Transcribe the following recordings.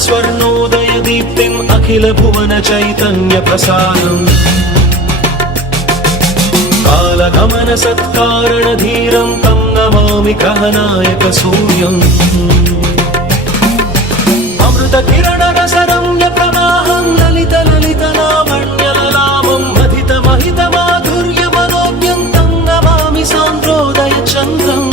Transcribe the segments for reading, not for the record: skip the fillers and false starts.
स्वर्णोदय दीप्तिम् अखिल भुवन चैतन्य प्रसारम् कालगमन सत्कारण धीरं तं नमामि कहनायक सूर्यम् अमृत किरण रसरम्य प्रवाहं ललित ललित लावण्य ललामं महित महित माधुर्य मनोज्ञं तं नमामि सान्द्रोदय चन्द्रम्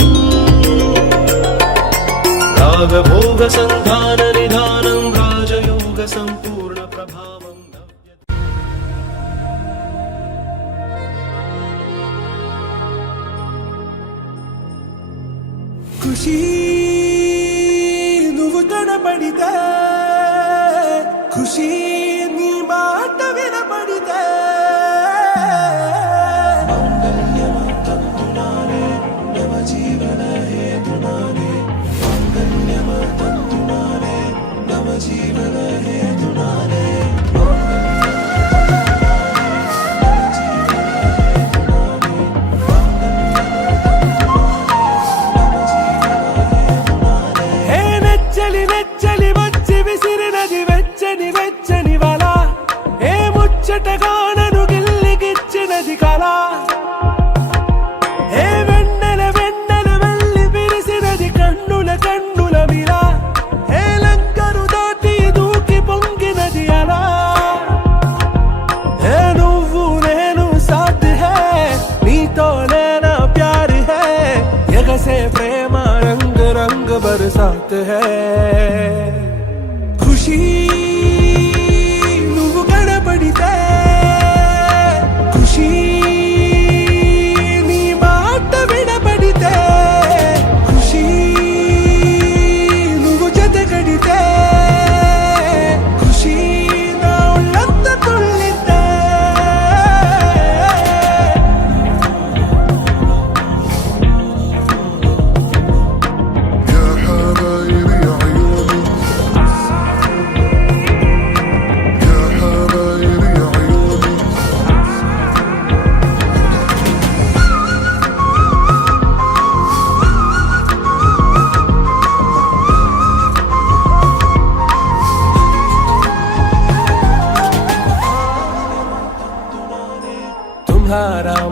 रागभोग सन्धान निधानं राजयोग सम्पूर्ण प्रभावम् खुशी నువ్వు కనబడితే खुशी నీ మాట వినబడితే మంగళ్యమంతునారే నవ జీవన హేతునారే మంగళ్యమంతునారే నవ జీవన హేతునారే ముచ్చటగానను గిల్లిగిచ్చినది కళ ఏ వెన్నెల వెన్నెల వెళ్ళి విరిసినది కన్నుల కన్నుల మిల ఏ లంకను దాటి దూకి పొంగినది అలా ఏ నువ్వు నేను సాథ్ హై నీతోనే నా ప్యార్ హై ఎగసే ప్రేమ రంగ్ రంగ్ బరసాత్ హై ఖుషీ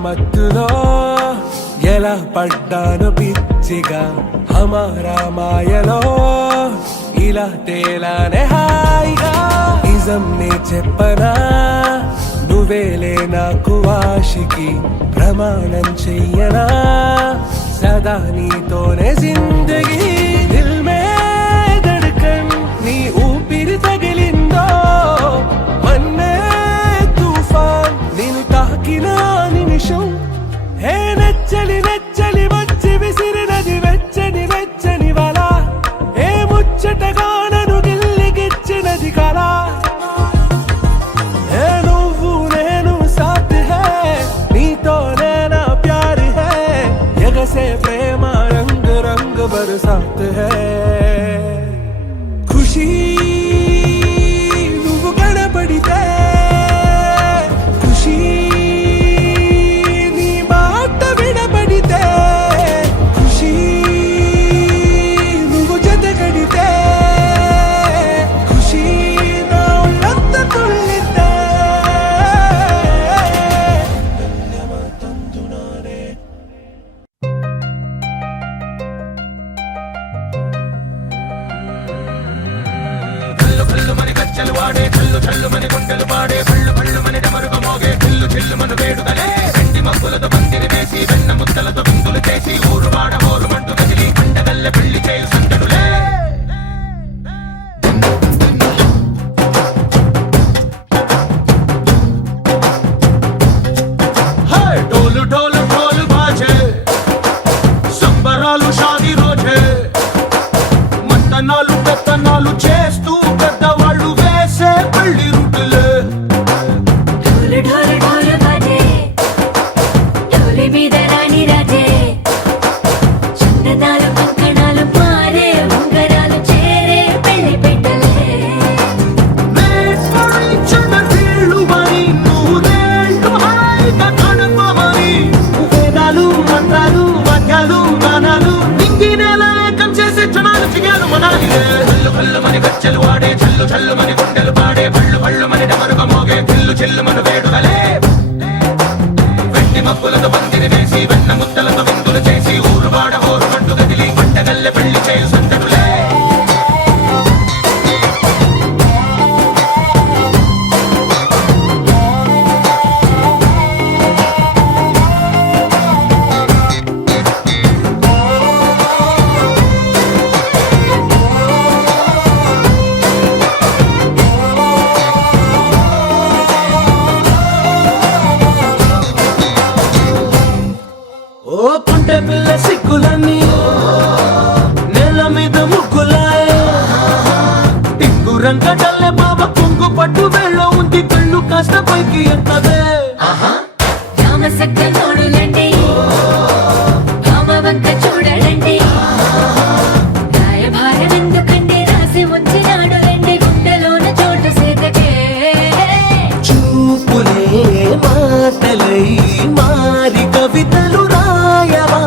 మత్తులో ఎలా పడ్డాను పిచ్చిగా హమారా మాయలో ఇలా తేలానే హాయిగా నిజం నే చెప్పనా నువ్వేలే నాకు ఆశికి ప్రమాణం చెయ్యనా సదా నీతోనే జిందగీ దిల్ మే ధడ్కన్ నీ ఊపిరి తగిలిందో మన్నే తుఫాన్ నిన్ను తాకిన నిమిషం హే నెచ్చలి నెచ్చలి వచ్చి విసిరినది వెచ్చని వెచ్చని వల ఏ ముచ్చటగానను గిల్లిగిచ్చినది కళ ఏ నువ్వు నేను సాథ్ హై నీతోనే నా ప్యార్ హై ఎగసే ప్రేమ రంగ్ రంగ్ బరసాత్ హై ఖుషీ నువ్వు కనబడితే మీద రాణి రాజే చందనాలు కంకణాలు మారే రంగడల్లే బాబా కొంగు పట్టు వెళ్ళ ఉంది కళ్ళు కాస్త పైకి ఎత్తదే రామసక్కనోడులండి రామవంక చూడడండి రాయభారం ఎందుకండి రాసి ఉంచినాడు రండి గుండెలోన చోటు సేతకే చూపులే మాటలై మారి కవితలు రాయవా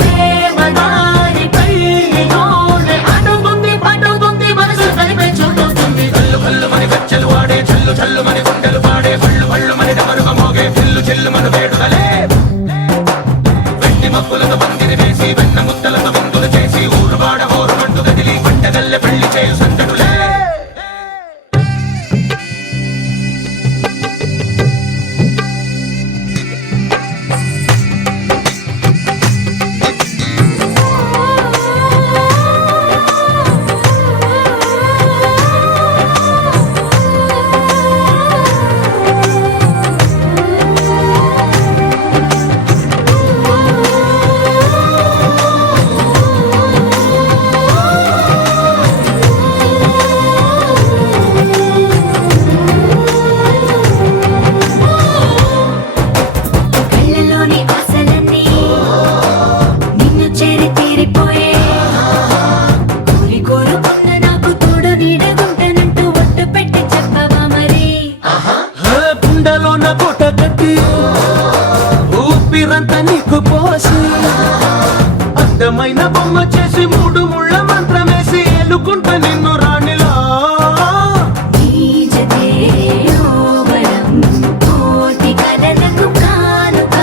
ప్రేమ దారి పైలోనే అడుగుంది పడుగుంది మనసు కలిపే చూడొస్తుంది కళ్ళు కళ్ళు మని గచ్చలు వాడే చల్లు చల్లు మని గుండెలు పాడే పళ్ళు పళ్ళు మని డమరుగ మోగే చెల్లు చెల్లు మన వేడుదలే వెండి మబ్బులతో పందిరి వేసి వెన్న ముద్దలతో విందులు చేసి ఊరు వాడ హోరు మంటు గదిలి పంటగల్లె పెళ్లి చేయు సందడులే కళ్ళలోని ఆశలన్నీ నిన్ను చేరి తీరిపోయే కోరి కోరుకున్న నాకు తోడు నీడగుంటనంటూ ఒట్టు పెట్టి చెప్పవా మరి గుండెలోన కోట కట్టి ఊపిరంతా నీకు పోసి అందమైన బొమ్మ చేసి మూడు ముళ్ళ మంత్రమేసి ఎలుకుంట నిన్ను రాణిలా నీజతే యోవరం కోటి కలలకు కానుక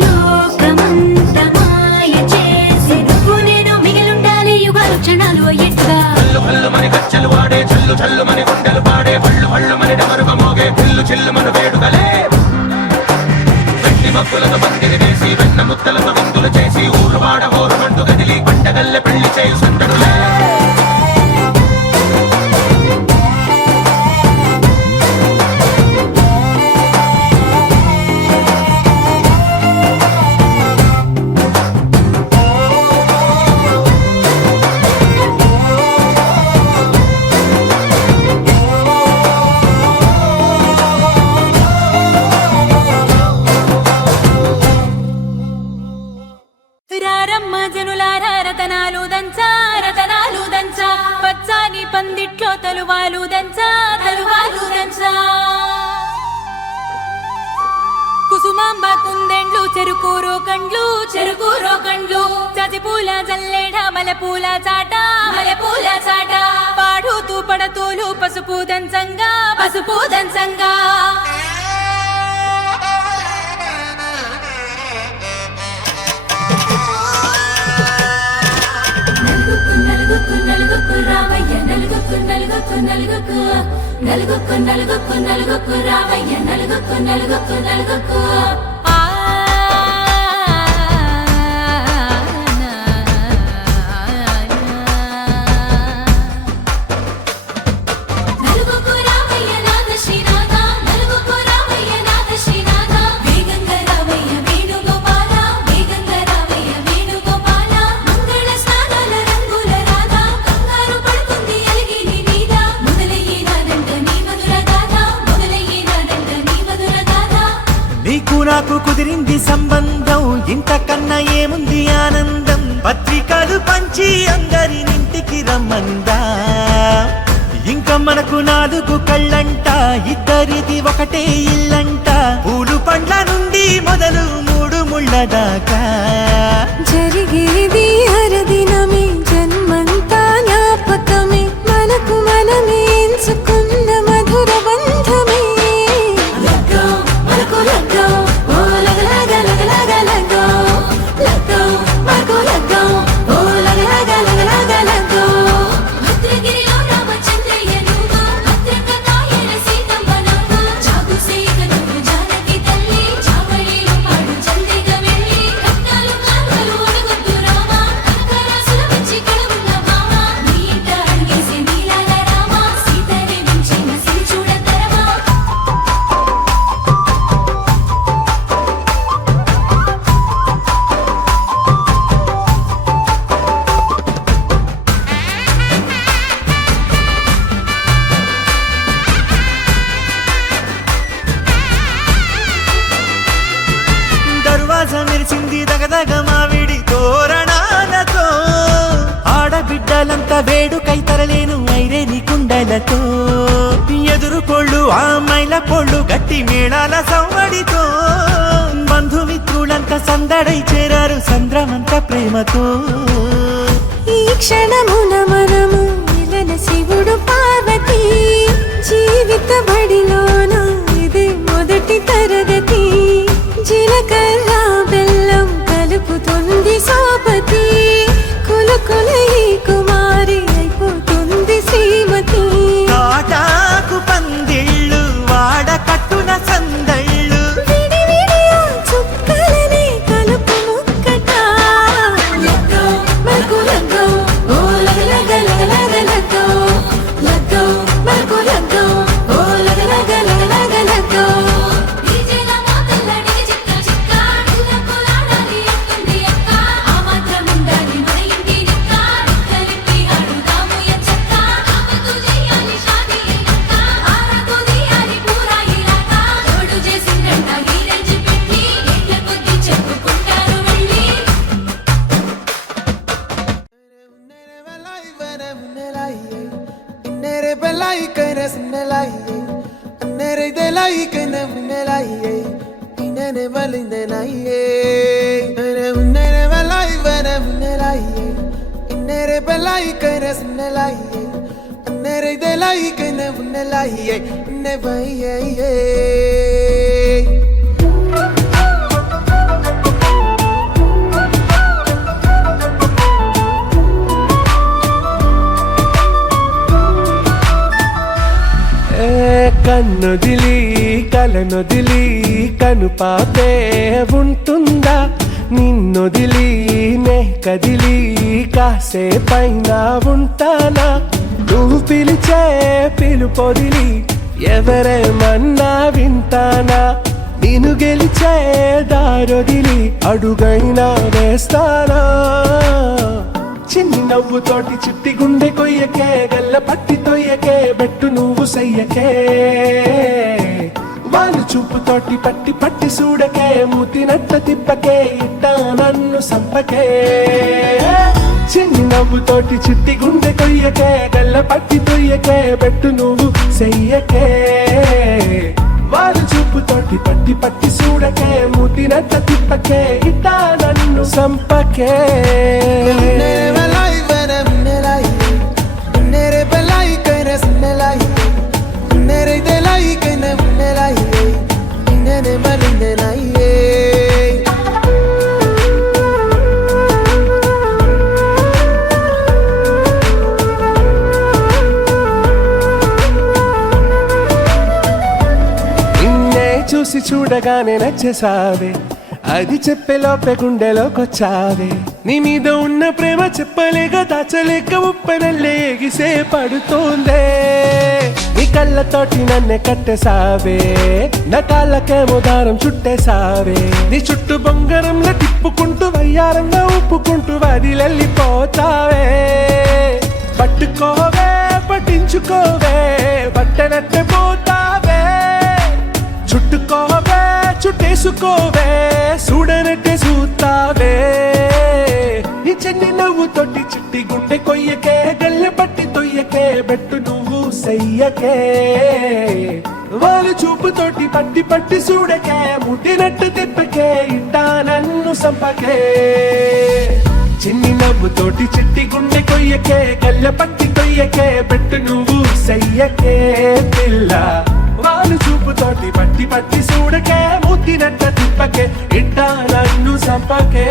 లోకమంత మాయ చేసి నువ్వు నేను మిగిలుండాలి యుగాలు క్షణాలు ఎట్లా కళ్ళు కళ్ళు మని గచ్చలు వాడే చల్లు చల్లు మని గుండెలు పాడే పళ్ళు పళ్ళు మని డమరుగ మోగే పిల్లు చిల్లు మన వేడుదలే వెండి మబ్బులతో పందిరి వేసి వెన్న ముద్దలతో విందులు చేసి ఊరు వాడ హోరు మంటు గదిలి పంటగల్లె పెళ్లి చేయు సందడులే రారమ్మ జనులారా రతనాలు దంచా రతనాలు దంచా పచ్చాని పందిట్లో తలువాలు దంచా తలువాలు దంచా కుసుమాంబ కుందెండ్లు చెరుకూరో కండ్లు చెరుకూరో కండ్లు చజిపూల జల్లేడ మలపూల చాట మలపూల చాట పాడుతూ పడతూలు పసుపు దంచంగా పసుపు దంచంగా నలుగుకు నలుగుకు రావయ్య నలుగుకు నలుగుకు నలుగుకు నలుగుకు నలుగుకు నలుగుకు రావయ్య నలుగుకు నలుగుకు నలుగుకు నలుగుకు రావయ్య నాద శ్రీనాథ నలుగుకు రావయ్య నాద శ్రీనాథ వేగంగా రావయ్య వేణుగోపాల వేగంగా రావయ్య వేణుగోపాల మంగళ స్నానాల రంగుల రాధ కంగారు పడుతుంది అలిగి నీ మీద మొదలయ్యేనాదంట నీ మధుర గాథ మొదలయ్యేనాదంట నీ మధుర గాథ నీకు నాకు కుదిరింది సంబంధం ఇంతకన్నా ఏముంది ఆనందం పత్రికలు పంచి అందరినింటికి రమ్మందా ఇంకా మనకు నాలుగు కళ్ళంట ఇద్దరిది ఒకటే ఇల్లంట పూలు పండ్ల నుండి మొదలు మూడు ముళ్ళ దాకా జరిగేది హరదినమే జన్మంతా జ్ఞాపకమే మనకు మనమే ఎంచుకున్న మధుర బంధమే లగ్గో మనకు లగ్గో ఓ లగలగ లగలగ లగ్గో లగ్గో మనకు లగ్గో ఓ లగలగ లగలగ లగ్గో భద్రగిరిలో రామచంద్రయ్య నువ్వు భద్రంగ కాయల సీతమ్మ నువ్వు జాగు సేక నువ్వు జానకి తల్లి చావళిలో పాడు చందిగ వెళ్ళి రత్నాలు కాంతలు అడుగుతూ రామ కనకరాసుల వచ్చి కడవున్న మామ నీ ఇంట అడిగేసి నీలాల రామ సీతని కొండలంతా వేడుకై తరలేను ఐరేని కుండలతో ఎదురుకోళ్ళు ఆ మైల పొళ్ళు గట్టి మేళాల సవ్వడితో బంధుమిత్రులంతా సందడై చేరారు సంద్రమంత ప్రేమతో ఈ క్షణమున మనము మిలన శివుడు పార్వతి జీవిత బడిలోన ఇది మొదటి తరగతి జీలకర్ర బెల్లం కలుపుతుంది సోపతి కులకుల ఈ కుమారి అయిపోతుంది శ్రీమతి కాటాకు పందిళ్ళు వాడ కట్టున సందళ్ళు విడివిడియా చుక్కలనే కలుపు ముక్కట లగ్గో మరకు లగ్గో ఓ లగ లగ లగ లగ లగ్గో లగ్గో మరకు లగ్గో ఓ లగ లగ లగ లగ లగ్గో డీజేల మోతల్లడి చిక్క చిక్క ఇళ్ళకు లాడాలి ఎత్తుంది అక్క ఆ మాత్రం ఉండాలి మన ఇంటి నిక్క నిక్కలిప్పి ఆడుదాము ఎచ్చక్క ఆమెతో చేయాలి షాదీ అయ్యాక ఆరాతో తీయాలి పూరా ఇలాక తోడు చేసిందంట గీరెంచి పెట్టి ఏళ్ళ కొద్ది చెప్పుకుంటారు వెళ్ళి కన్నొదిలి కలనొదిలి కను పాపే ఉంటుందా నిన్నొదిలి నే కదిలి కాసేపైన ఉంటానా నువ్వు పిలిచే పిలుపొదిలి ఎవరేమన్నా వింటానా నిన్ను గెలిచే దారొదిలి అడుగైనా వేస్తానా చిన్ని నవ్వుతోటి చిట్టి గుండె కొయ్యకే గల్ల పట్టి తొయ్యకే బెట్టు నువ్వు సయ్యకే వాళ్ళు చూపుతోటి పట్టి పట్టి చూడకే మూతినట్ట తిప్పకే ఇట్టా నన్ను సంపకే చిన్ని నవ్వుతోటి చిట్టి గుండె కొయ్యకే గల్ల పట్టి తొయ్యకే బెట్టు నువ్వు సయ్యకే వాళ్ళు చూపుతోటి పట్టి పట్టి చూడకే మూతినట్ట తిప్పకే ఇట్టా నన్ను సంపకే నిన్నే చూసి చూడగానే నచ్చేసావే అది చెప్పేలోపే గుండెలోకొచ్చావే నీ మీద ఉన్న ప్రేమ చెప్పలేక దాచలేక ఉప్పెనల్లే ఎగిసే పడుతోందే నీ కళ్ళతోటి నన్నే కట్టేసావే నా కాళ్ళకేమో దారం చుట్టేసావే నీ చుట్టూ బొంగరంలో తిప్పుకుంటూ వయ్యారంగా ఉప్పుకుంటూ వదిలెళ్ళిపోతావే పట్టుకోవే పట్టించుకోవే పట్టనట్టే పోతావే చుట్టుకోవే చుట్టేసుకోవే చూడనట్టే చూస్తావే నీ చెన్ని నవ్వు తోటి చిట్టి గుండె కొయ్యకే గల్లె పట్టి తొయ్యకే బెట్టు నువ్వు సయ్యకే వాళ్ళు చూపుతోటి పట్టి పట్టి చూడకే ముట్టినట్టు తిప్పకే ఇట్టా నన్ను సంపకే చిన్ని నవ్వుతోటి చిట్టి గుండె కొయ్యకే గల్లె పట్టి తొయ్యకే బెట్టు నువ్వు సయ్యకే పిల్ల వాళ్ళు చూపుతోటి పట్టి పట్టి చూడకే ముద్దినట్ట తిప్పకే ఇట్టా నన్ను సంపకే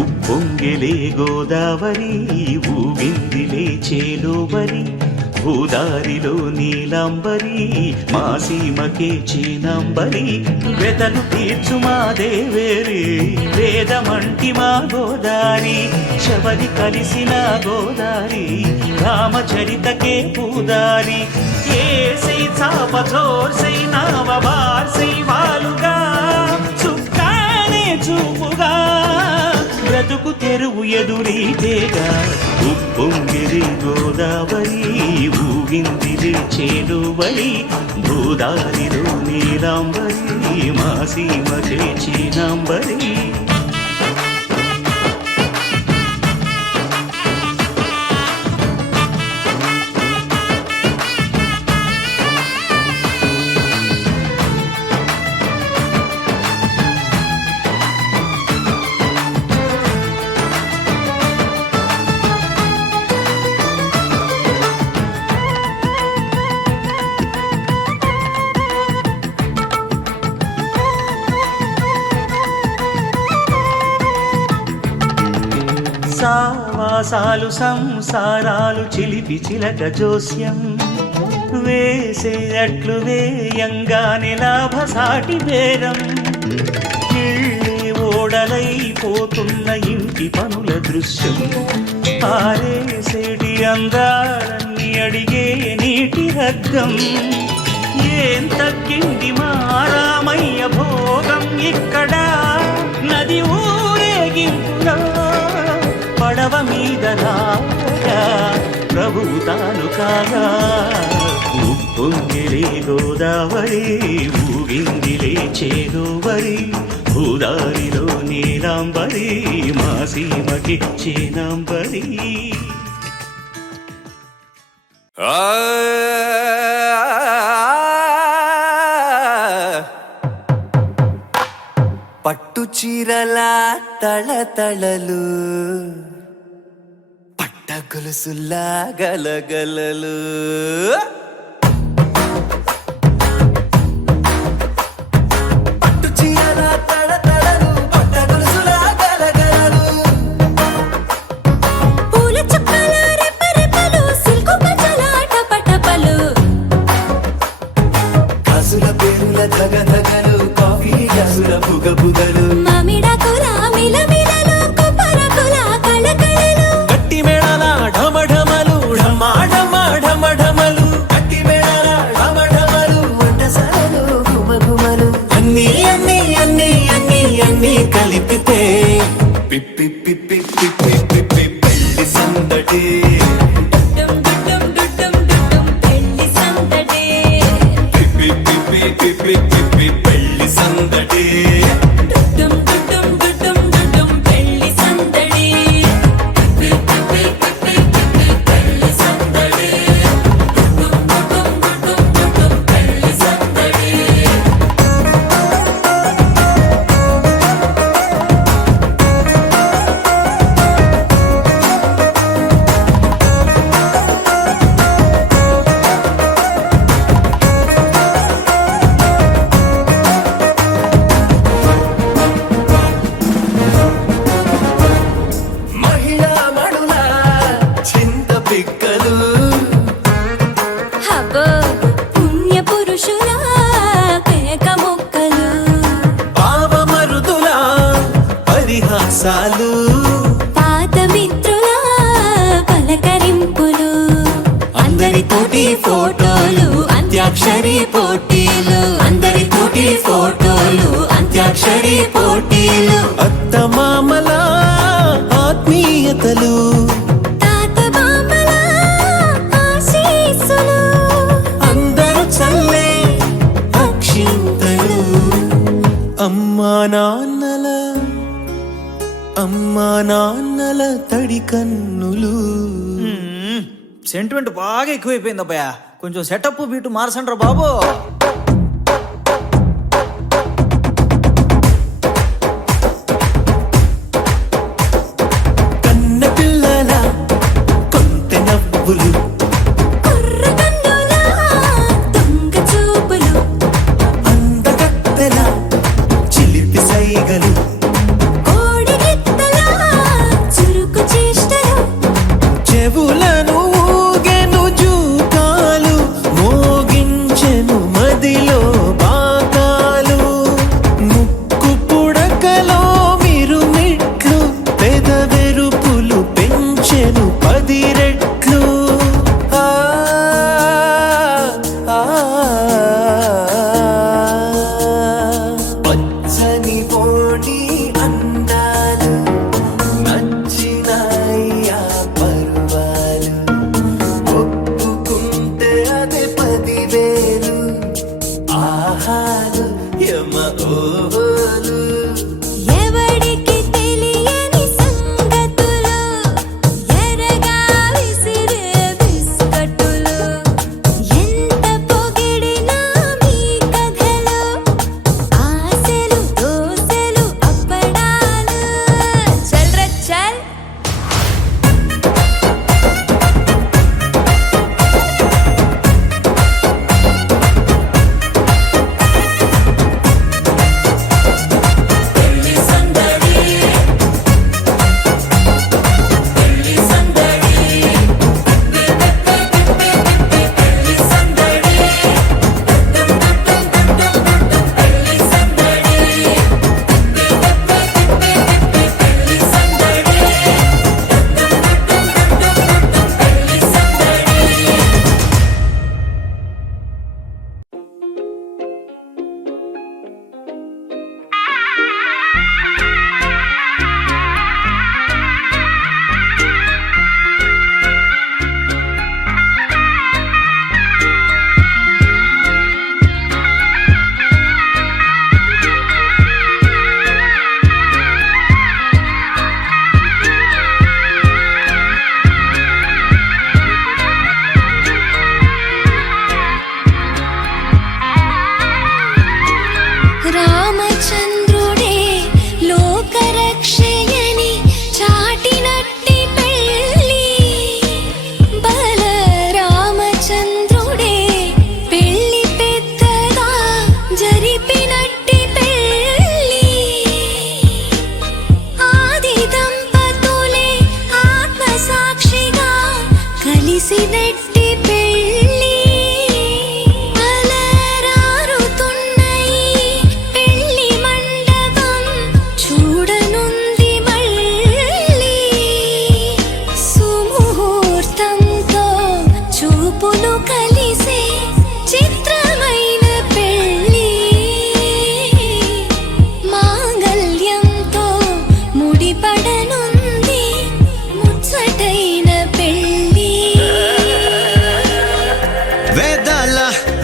ఉప్పొంగిలే గోదావరి ఊగిందిలే చేలోవరి భూదారిలో నీలాంబరి మా సీమకే చీనాంబరి వెతలు తీర్చు మా దేవేరి వేదమంటి మా గోదారి శబరి కలిసిన గోదారి రామచరితకే పూదారి ఏసై చాప చోర్సై నావ బార్సై వాలుగా చుక్కానే చూపుగా బ్రతుకు తెరువు ఎదురీతేగా ఉప్పొంగిరి గోదావరి ఊగిందిరి చేరువరి భూదారిలో నీలాంబరి మా సీమకే చీనాంబరి సావాసాలు సంసారాలు చిలిపి చిలక జోస్యం వేసేటట్లు వేయంగానే లాభసాటి బేరం ఇళ్ళే ఓడలైపోతున్న ఇంటి పనుల దృశ్యం ఆరేసేటి అందాలన్నీ అడిగే నీటి హద్దం ఏం తగ్గింది మా రామయ్య భోగం ఇక్కడ నది ఊరేగింపులో పడవ మీద రాగా ప్రభువు తాను కాగా ఉప్పొంగిలే గోదావరి ఊగిందిలే చేరువరి భూదారిలో నీలాంబరి మా సీమకి చీనాంబరి పట్టు చీరల తళతళలు పట్ట గొలుసుల్లా గలగలలు పట్టు చీరల తళతళలు పట్ట గొలుసుల్లా గలగలలు పూల చుక్కల రెపరెపలు సిల్కు పంచల టపటపలు కాసుల పేరుల ధగధగలు కాఫీ గ్లాసుల బుగబుగలు మామిడాకుల మిలమిలలు కొబ్బరకుల కళకళలు గట్టి మేళాల ఢమఢమలు ఢమాఢమలు కట్టి మేళాల ఢమఢమలు వంటసాలలు గుమగుమలు అన్నీ అన్నీ అన్నీ అన్నీ అన్నీ కలిపితే పిప్పి పిప్పి పిప్పి పిప్పి పెళ్లి సందడి డుమ్ డుమ్ డుమ్ డుమ్ పెళ్లి సందడి పిప్పి పిప్పి పిప్పి పిప్పి పెళ్లి సందడి డుమ్ డుమ్ డుమ్ డుమ్ పెళ్లి సందడి పిప్పి పిప్పి పిప్పి పెళ్లి సందడి డుమ్ డుమ్ డుమ్ పెళ్లి సందడి మహిళా మడుల చింత పిక్కలు హబ్బో పుణ్య పురుషుల పేక మొక్కలు పావమరుదుల పరిహాసాలు పాత మిత్రుల పలకరింపులు అందరితోటి ఫోటోలు అంత్యాక్షరి పోటీలు అందరితోటి ఫోటోలు అంత్యాక్షరి పోటీలు అత్తమామల ఆత్మీయతలు తాత బామ్మల ఆశీస్సులు అందరూ చల్లే అక్షింతలు అమ్మా నాన్నల తడి కన్నులు సెంటిమెంట్ బాగా ఎక్కువైపోయింది అబ్బాయ కొంచెం సెటప్ బీటు మార్చండ్రా బాబు కన్న పిల్లల కొంత నవ్వులు కుర్ర కన్నుల దొంగ చూపులు అందగత్తెల చిలిపి సైగలు కోడి గిత్తల చురుకు చేష్టలు చెవులను ఊగెను జూకా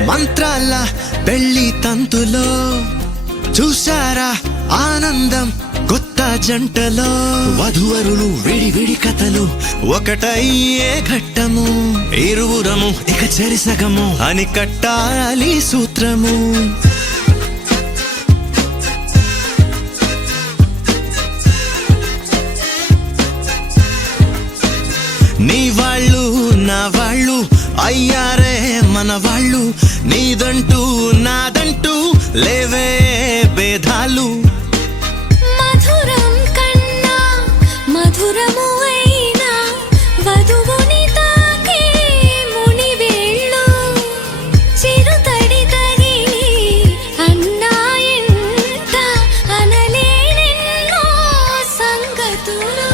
మంత్రాల పెళ్లి తంతులో చూశారా ఆనందం కొత్త జంటలో వధువరులు విడి విడి కథలు ఒకటయ్యే ఘట్టము ఇరువురము ఇక చెరిసగము అని కట్టాలి సూత్రము నీ వాళ్ళు నా వాళ్ళు అయ్యారే మన వాళ్ళు నీదంటూ నాదంటూ లేవే భేదాలు మధురం కన్నా మధురము అయినా వధువుని తాకే మునివేళ్ళు చిరుతడి తగిలి అన్నాయంట అనలేనెన్నో సంగతులు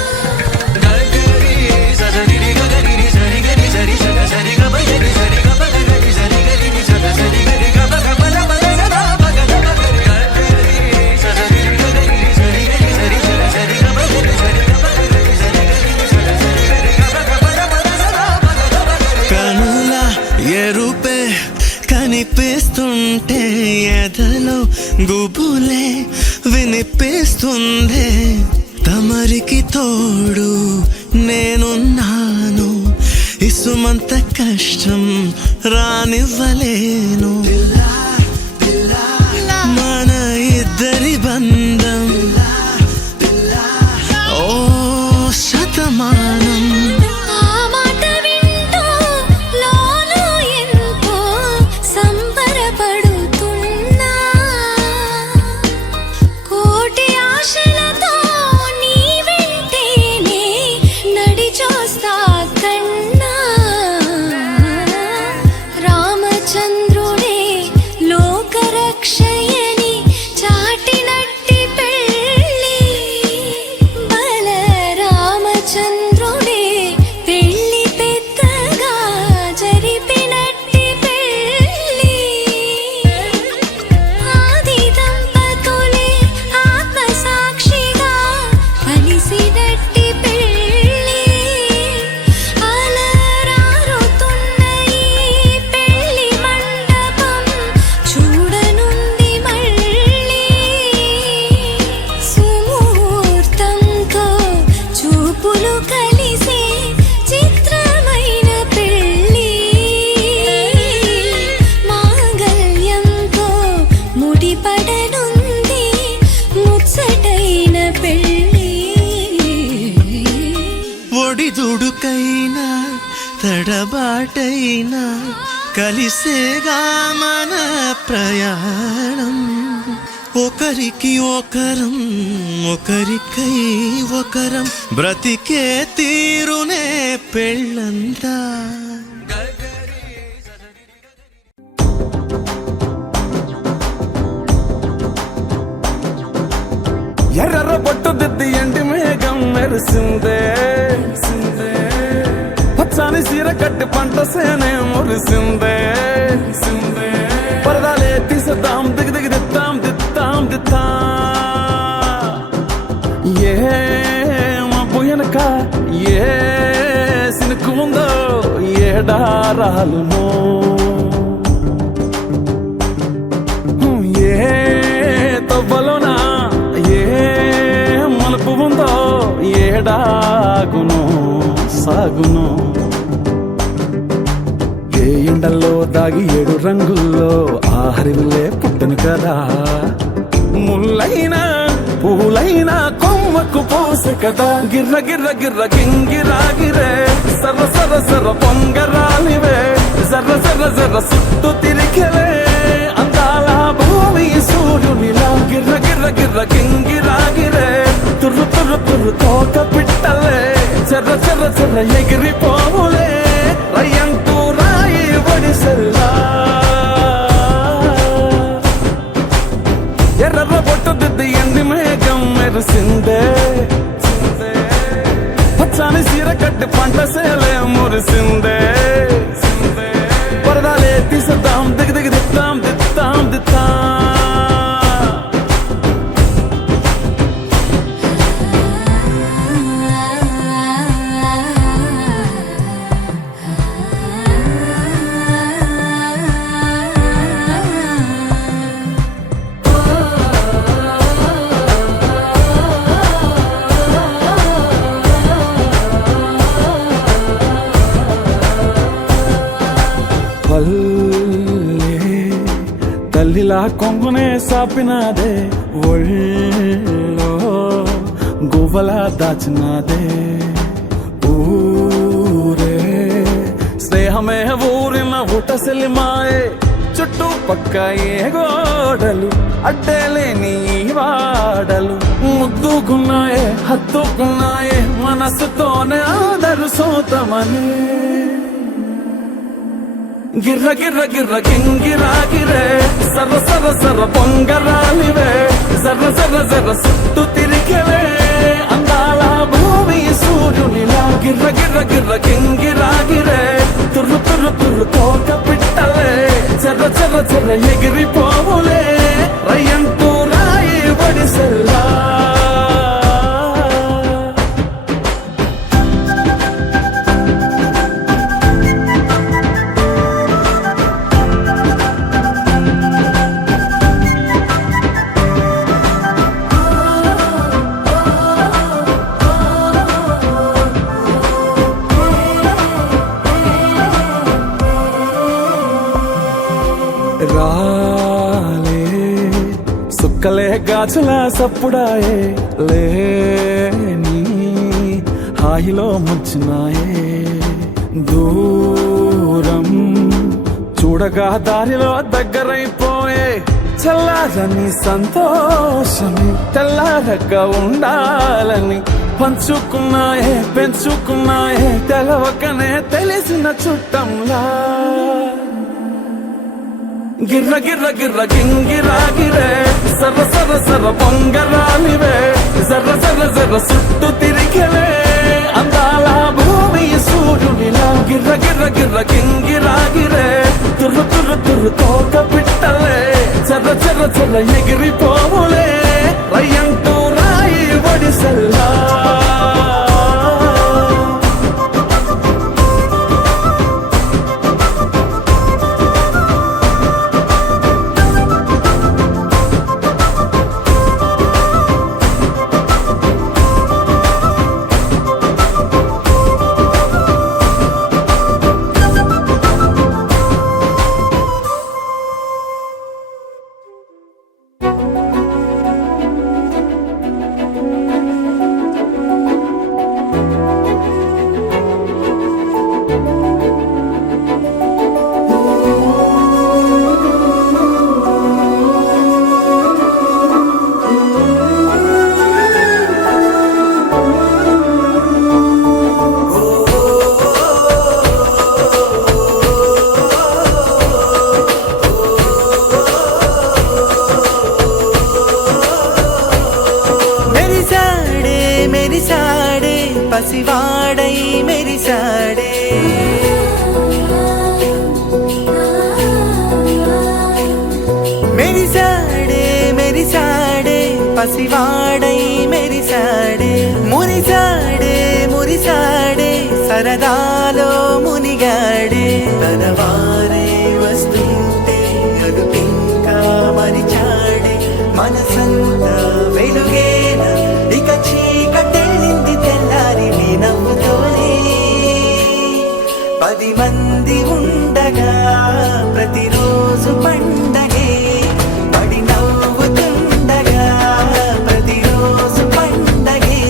కనుల ఎరుపే కనిపిస్తుంటే ఎదలో గుబులే వినిపిస్తుందే తమరికి తోడు నేనున్నాను ఇసుమంత కష్టం రానివ్వలేను మన ఇద్దరి బంధం ఓ శతమానం ఆ మాట వింటూ లోలో ఎంతో సంబరపడుతున్నా కోటి ఆశలతో నీ వెంటేనే నడిచొస్తా కన్నా రామచంద్రుడే లోకరక్షయని చాటినట్టి పెళ్ళి బలరామచంద్రుడే పెళ్ళి పెద్దగా జరిపినట్టి పెళ్ళి ఆది దంపతులే ఆత్మసాక్షిగా కలిసినట్టి పెళ్ళి అలరారుతున్న ఈ పెళ్ళి మండపం చూడనుంది మళ్ళీ సుముహూర్తంతో చూపులు కలిసే చిత్రమైన పెళ్ళి మాంగళ్యంతో ముడిపడనుంది ముచ్చటైన పెళ్ళి ఒడిదుడుకైనా తడబాటైనా కలిసేగా మన ప్రయాణం ఒకరికి ఒకరం ఒకరికై ఒకరం బ్రతికే తీరునే పెళ్ళంతా ఎర్ర బొట్టు దిద్ది ఎండి మేఘం మెరిసిందే పచ్చాని సీర కట్టి పంట సేనే మురిసిందే పరదాలే తీసేద్దాం దిగి దిగి దిద్దాం దిద్దాం దిద్దాం ఏ మబ్బు వెనక ఏ సినుకు ఉందో ఏడారాలునో ఏ తవ్వలోనా ఏ మలుపు ఉందో ఏడాగును సాగును ఏ ఎండల్లో దాగి 7 రంగుల్లో ఆ హరివిలే పుట్టను కదా ముల్లైనా పూలైనా కొమ్మకు పోసె కదా గిర్ర గిర్ర గిర్ర గింగిరాగిరే సర్ర సర్ర సర్ర పొంగరాలివే జర్ర జర్ర జర్ర సుట్టు తిరిగలే అందాల భూమి సూర్యునిలా గిర్ర గిర్ర గిర్ర గింగిరాగిరే తుర్రు తుర్రు తుర్రు తోక పిట్టలే చెర్ర చెర్ర చెర్ర ఎగిరిపోవులే రయ్యంటూ రాయి ఒడిసెల్లా ఎర్ర బొట్టు దిద్ది ఎండి మేఘం మెరిసిందే పచ్చాని సీర కట్టి పంట సేలే మురిసిందే పరదాలే తీసేద్దాం దిగి దిగి దిద్దాం దిద్దాం దిద్దాం తల్లిలా కొంగునే సాపినాదే ఒళ్ళో గువ్వలా దాచినాదే ఊరే స్నేహమే ఊరిన ఊటసిలి మాయే చుట్టూ పక్క ఏ గోడలు అడ్డేలేని వాడలు ముద్దుకున్నాయే హత్తుకున్నాయే మనసుతోనే ఆదరు సోతమని గిర్ర గిర్ర గిర్ర గింగిరాగిరే సర సర సర పొంగరాలివే జర్ర జర్ర జర్ర సుట్టు తిరిగేవే అందాల భూమి సూర్యునిలా గిర్ర గిర్ర గిర్ర గింగిరాగిరే తుర్రు తుర్రు తుర్రు తోక పిట్టలే చెర్ర చెర్ర చెర్ర ఎగిరిపోవులే రయ్యంటూ రాయి వడిసెల్లా రాలే సుక్కలే గాచుల సప్పుడాయే లేని హాయిలో ముంచినాయే దూరం చూడగా దారిలో దగ్గరైపోయే చల్లారని సంతోషమే తెల్లారగా ఉండాలని పంచుకున్నాయే పెంచుకున్నాయే తెలవకనే తెలిసిన చుట్టంలా గిర్ర గిర్ర గిర్ర గింగిరాగిరే సర సర సర పొంగరాలివే జర్ర జర్ర జర్ర సుట్టు తిరిగేవే అందాల భూమి సూర్యునిలా గిర్ర గిర్ర గిర్ర గింగిరాగిరే తుర్రు తుర్రు తుర్రు తోక పిట్టలే చెర్ర చెర్ర చెర్ర ఎగిరిపోవులే రయ్యంటూ రాయి వడిసెల్లా పసివాడై మెరిసాడే మెరిసాడే మెరిసాడే పసివాడై మెరిసాడే మురిసాడే మురిసాడే సరదాలో మునిగాడే తనవారే వస్తుంటే అదుపింకా మరిచాడే మనసంతా వెలుగేనా ఇక చీకటెళ్ళింది తెల్లారి నీ నవ్వుతోనే 10 మంది ఉండగా ప్రతిరోజు పండగే పడి నవ్వుతుండగా ప్రతిరోజు పండగే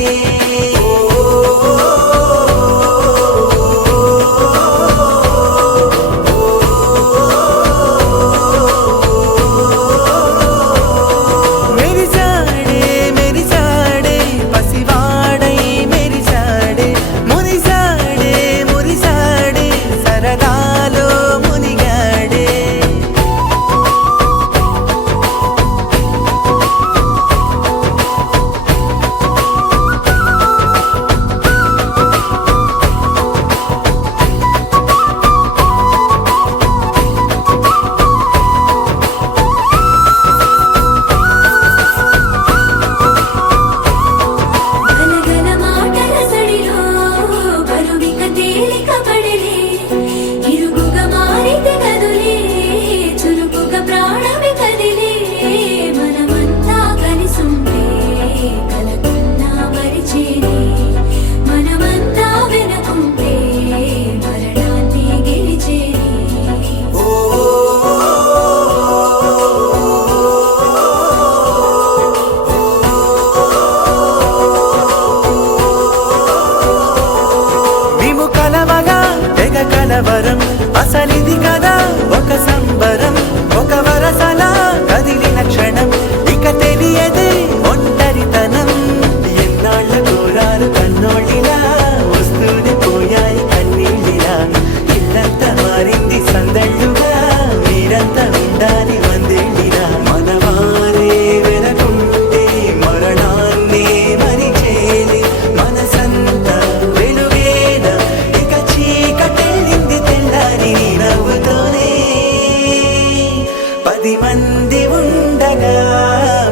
కొద్ది మంది ఉండగా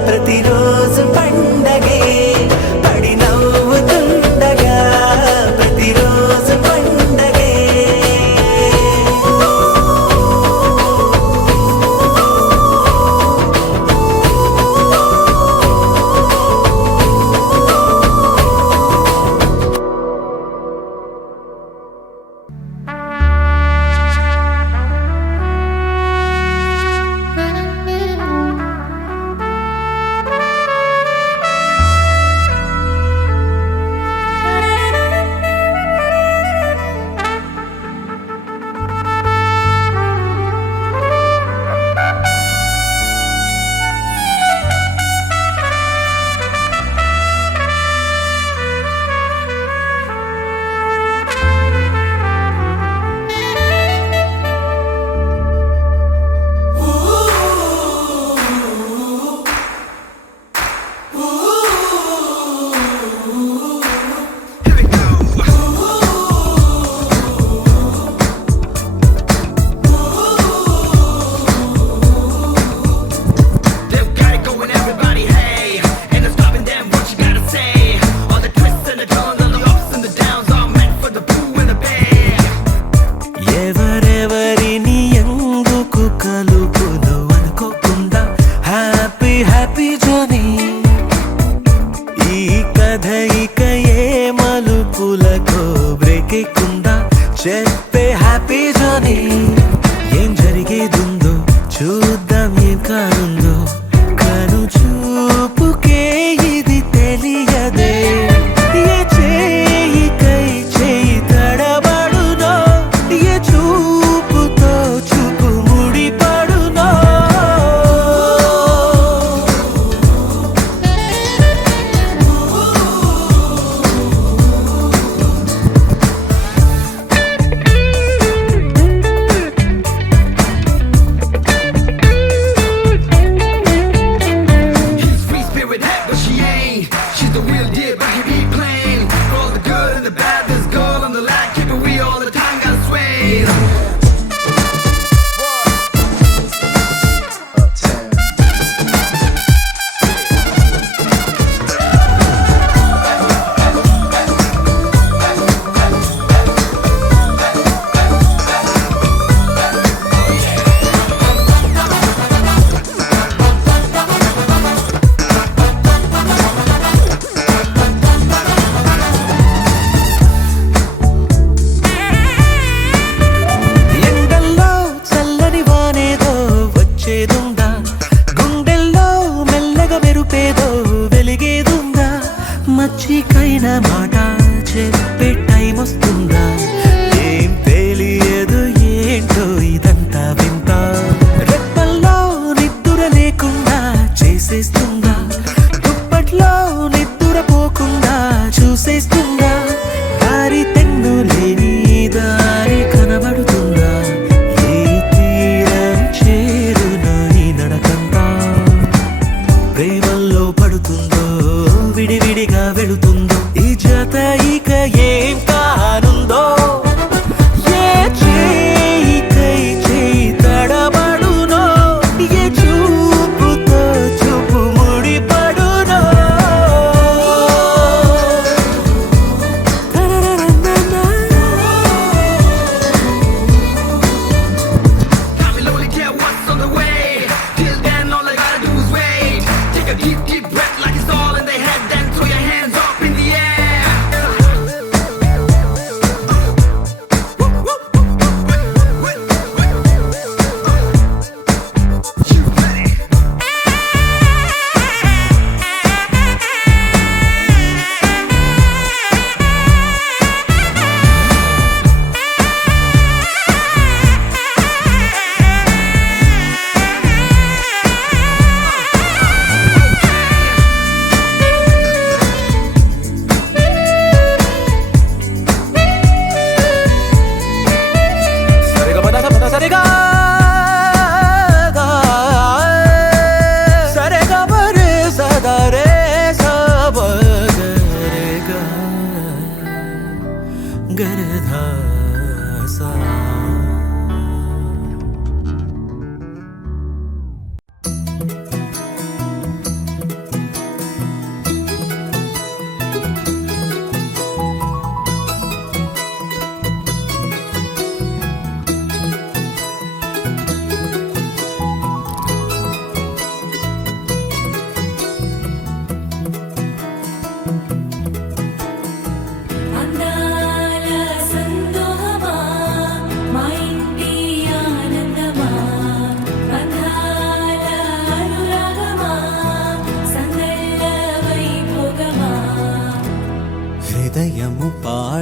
ప్రతిరోజు పండగే పడి నవ్వుతుండగా ప్రతిరోజు పండగే Them got it going, everybody, hey. Ain't no stopping them, what you gotta say. All the twists and the turns, all the ups and the downs, all meant for the blue and the bay. ఎవరెవరిని ఎందుకు కలుపును అనుకోకుండా happy happy journey ఈ కథ ఇక ఏ మలుపులకో break ఎక్కుందా చెప్పే happy journey ఏం జరిగేదుందో చూద్దాం ఏం కానుందో కను చూపుకే ఇది తెలియదే ఏ చేయికై చేయి తడబడునో ఏ చూపుతో చూపు ముడిపడునో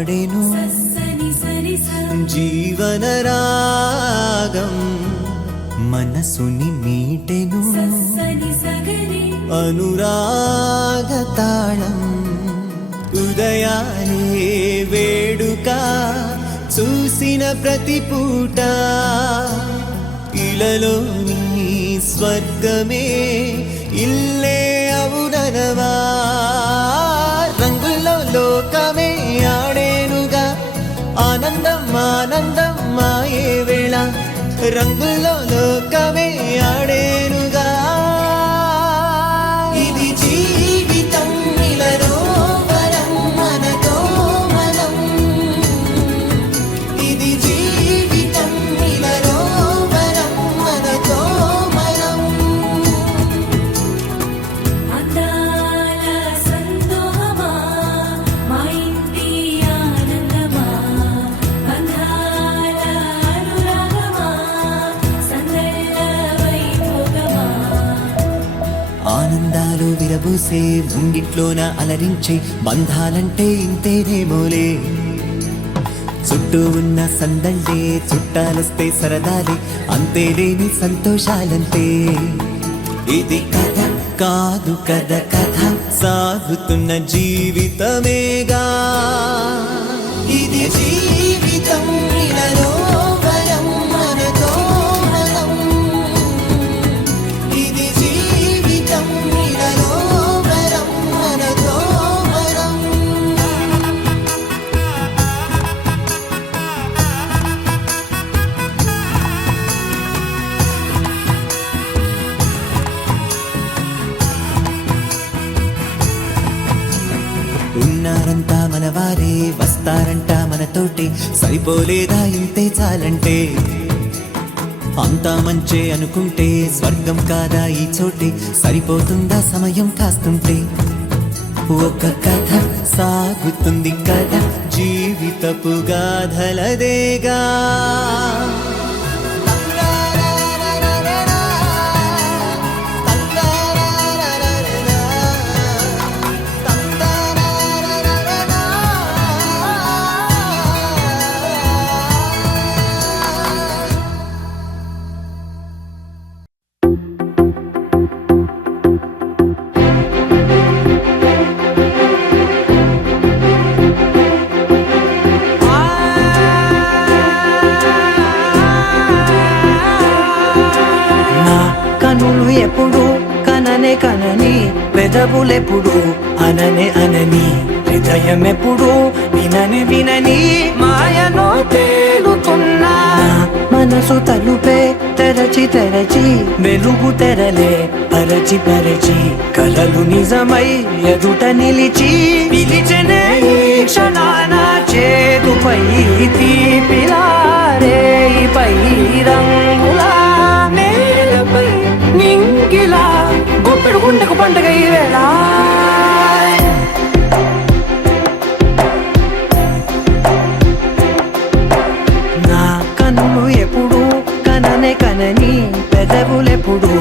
పాడెను సని సరి స జీవన రాగం మనసుని మీటెను సని సగరి అనురాగ తాళం ఉదయాలే వేడుక చూసిన ప్రతి పూట ఇలలోని స్వర్గమే ఇల్లే అవుననవా రంగుల్లో లోకమే ఆడేనుగా ఆనందం ఆనందం మాయే వేళ రంగుల్లో లోకమే ఆడేనుగా ఇది జీవితం ఇలలో వరం మనతో మనం ఇది జీవితం ఇలలో వరం మనతో మనం అందాల సందోహమా మా ఇంటి ఆనందమా బంధాల అనురాగమా సందళ్ళ వైభోగమా ఆనందాలు విరబూసే ముంగిట్లోన అలరించే బంధాలంటే ఇంతేనేమోలే చుట్టూ ఉన్న సందళ్ళే చుట్టాలొస్తే సరదాలే అంతేలేని సంతోషాలంతే ఇది కథ కాదు కథ కథ సాగుతున్న జీవితమేగా ఇది జీవితం ఇలలో వరం మనతో మనం ఇది జీవితం ఇలలో వరం మనతో మనం ఉన్నారంతా మనవారే వస్తారంట మనతోటి సరిపోలేదా ఇంతే చాలంటే అంతా మంచే అనుకుంటే స్వర్గం కాదా ఈ చోటే సరిపోతుందా సమయం కాస్తుంటే ఒక కథ సాగుతుంది కదా జీవితపు గాథలదేగా కనులు ఎప్పుడు కననే కనని పెదవులెప్పుడు అననే అనని హృదయం ఎప్పుడు వినని వినని మాయలో తేలుతున్నా మనసు తలుపే తెరచి తెరచి వెలుగు తెరలే పరచి పరచి కలలు నిజమై ఎదుట నిలిచి పిలిచెనే ఈ క్షణాన చేతుపై తీపిలారే పై రంగులా నేలపై నింగిలా గుప్పెడు గుండెకు పండగ ఈ వేళ నా కన్నులు ఎప్పుడు కననే కనని పెదవులెప్పుడు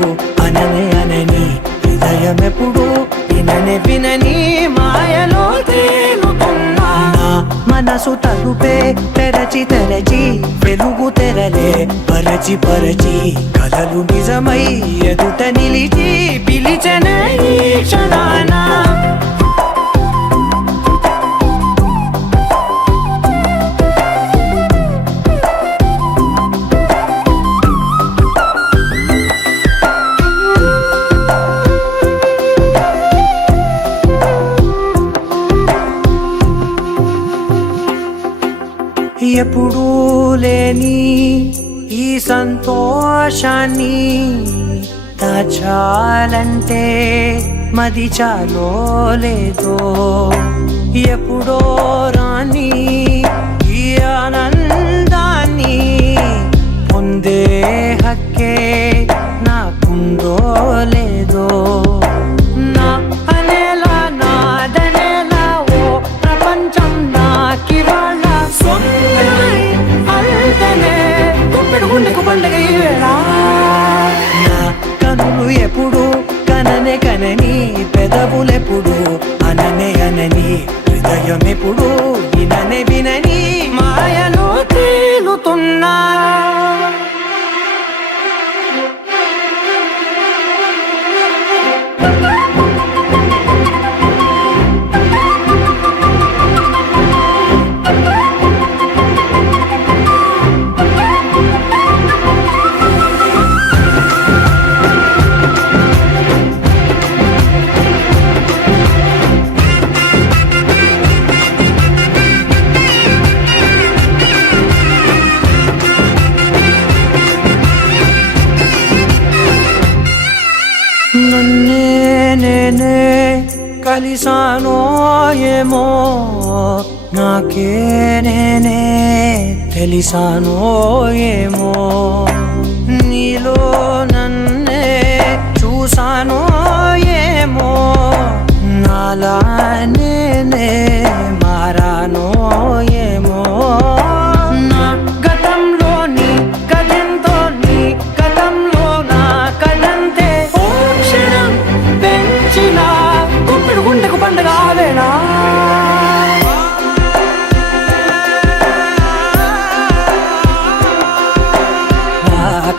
అననే అనని హృదయం ఎప్పుడు విననే వినని మాయలో తేలుతున్నా నా మనసు తలుపే తెరచి తెరచి వెలుగు తెరలే పరచి పరచి కలలు నిజమై ఎదుట నిలిచి పిలిచెనే ఈ క్షణాన ఎప్పుడూ లేని ఈ సంతోషాన్ని దాచాలంటే మది చాలో లేదో ఎప్పుడో రాని ఈ ఆనందాన్ని పొందే హక్కే నాకుందో లేదో నా అనేలా నాదనేలా ఓ ప్రపంచం నాకివాళ్ళ సొంతమై అల్దనే గుప్పెడు గుండెకు పండగ ఈ వేళ నా కనులు ఎప్పుడు కననే కనని పెదవులెప్పుడు అననే అనని హృదయం ఎప్పుడు విననే కలిసానో ఏమో నాకే నేనే తెలిసానో ఏమో నీలో నన్నే చూసానో ఏమో నాలా నేనే మారానో ఏమో నా గతంలోని కథంతో నీ గతంలో నా కథంతే ఓ క్షణం పెంచిన గుప్పెడు గుండెకు పండుగ ఆవేనా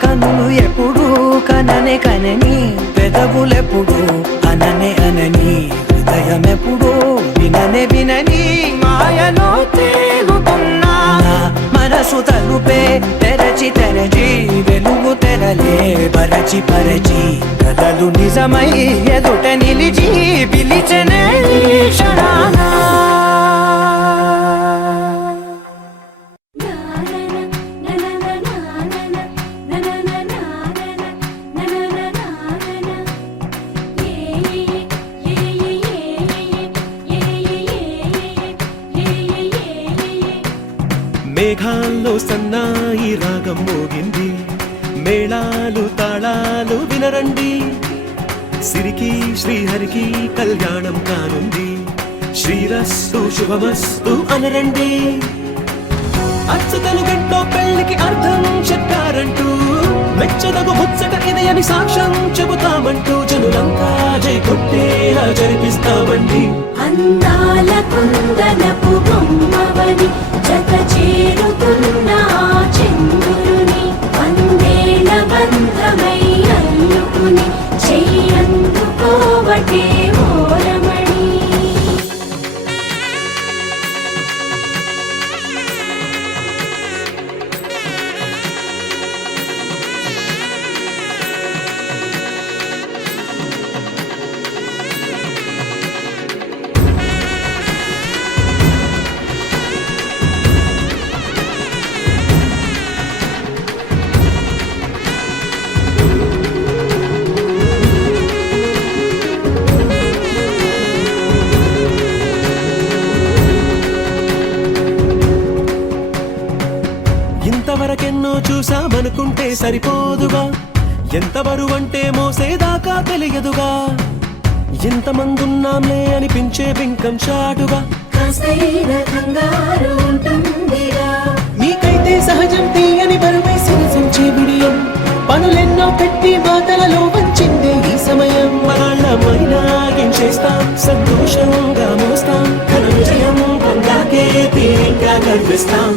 కనులు ఎప్పుడు కననే కనని పెదవులెప్పుడు అననే అనని హృదయం ఎప్పుడు విననే వినని మాయలో తేలుతున్నా నా మనసు తలుపే తెరచి తెరచి వెలుగు తెరలే పరచి పరచి కలలు నిజమై ఎదుట నిలిచి పిలిచనే ఈ క్షణానా మేఘాల్లో సన్నాయి రాగం మోగింది మేళాలు తాళాలు వినరండి సిరికి శ్రీహరికి కళ్యాణం కానుంది శ్రీరస్తు శుభమస్తు అనరండి అచ్చతలు గంటో పెళ్లికి అర్థం చెప్పారంటూ మెచ్చదగు ముచ్చట ఇది అని సాక్ష్యం చెబుతామంటూ జనులంతా జై కొట్టేలా జరిపిస్తామండి అందాల కుందనపు బొమ్మవని జత చేరుతున్న ఆ చంద్రుని వందేల బంధమై అల్లుకుని చెయ్యందుకోవటే ఓరమణి ఇంతవరకెన్నో చూసామనుకుంటే సరిపోదుగా ఎంత బరువంటే మోసేదాకా తెలియదుగా ఎంతమందున్నాంలే అనిపించే బింకం చాటుగా కాస్తైన కంగారు ఉంటుందిగా మీకైతే సహజం తీయని బరువై సిరసించే బిడియం పనులెన్నో పెట్టి మాటలలో వంచిందే ఈ సమయం మనాళ్ళమైనా గించేస్తాం సంతోషంగా మోస్తాం ఘన విజయం పొందాకే తీరిగ్గా కనిపిస్తాం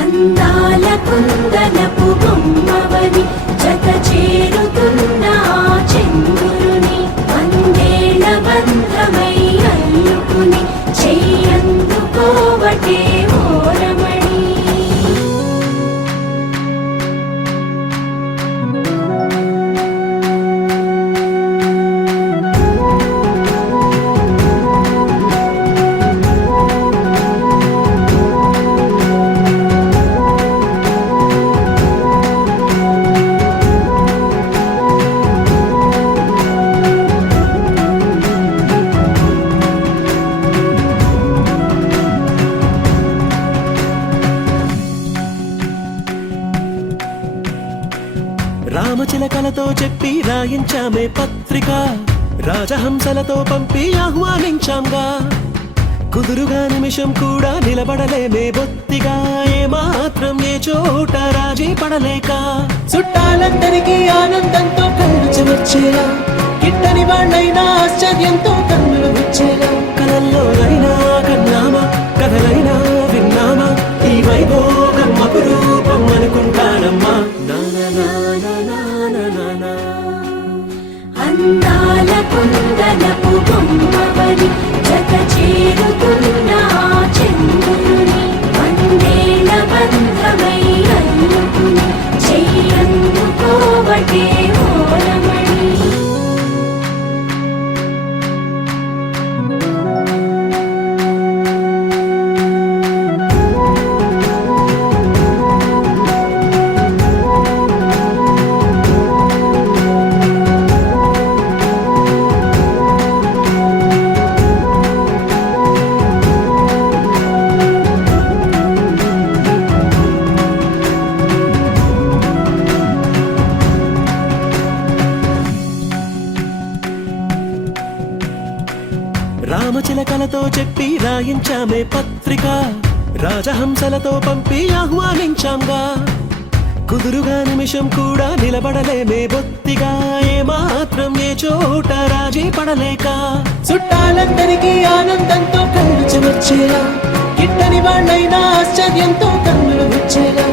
అందాల కుందనపు బొమ్మవని జత చేరుతున్న ఆ చంద్రుని వందేల బంధమై అల్లుకుని చెయ్యందుకోవటే ఓరమణి రామచిలకలతో చెప్పి రాయించామే పత్రిక రాజహంసలతో పంపి ఆహ్వానించాంగా కుదురుగా నిమిషం కూడా నిలబడలేమే బొత్తిగా ఏమాత్రం ఏ చోట రాజీ పడలేక చుట్టాలందరికీ ఆనందంతో కళ్ళు చెమర్చేలా గిట్టని వాళ్ళైనా ఆశ్చర్యంతో కన్నులు వచ్చేలా కలల్లోనైనా కన్నామా కథలైనా విన్నామా ఈ వైభోగం అపురూపం అనుకుంటానమ్మా అందాల కుందనపు బొమ్మవని జత చేరుతున్న ఆ చంద్రుని వందేల బంధమై అల్లుకుని చెయ్యందుకోవటే ఓరమణి మాటలతో చెప్పి రాయించామే పత్రిక రాజహంసలతో పంపి ఆహ్వానించాంగా కుదురుగా నిమిషం కూడా నిలబడలేమే బొత్తిగా ఏ మాత్రం ఏ చోట రాజీ పడలేక చుట్టాలందరికీ ఆనందంతో కళ్ళు చెమర్చేలా గిట్టని వాళ్ళైనా ఆశ్చర్యంతో కన్నులు వచ్చేలా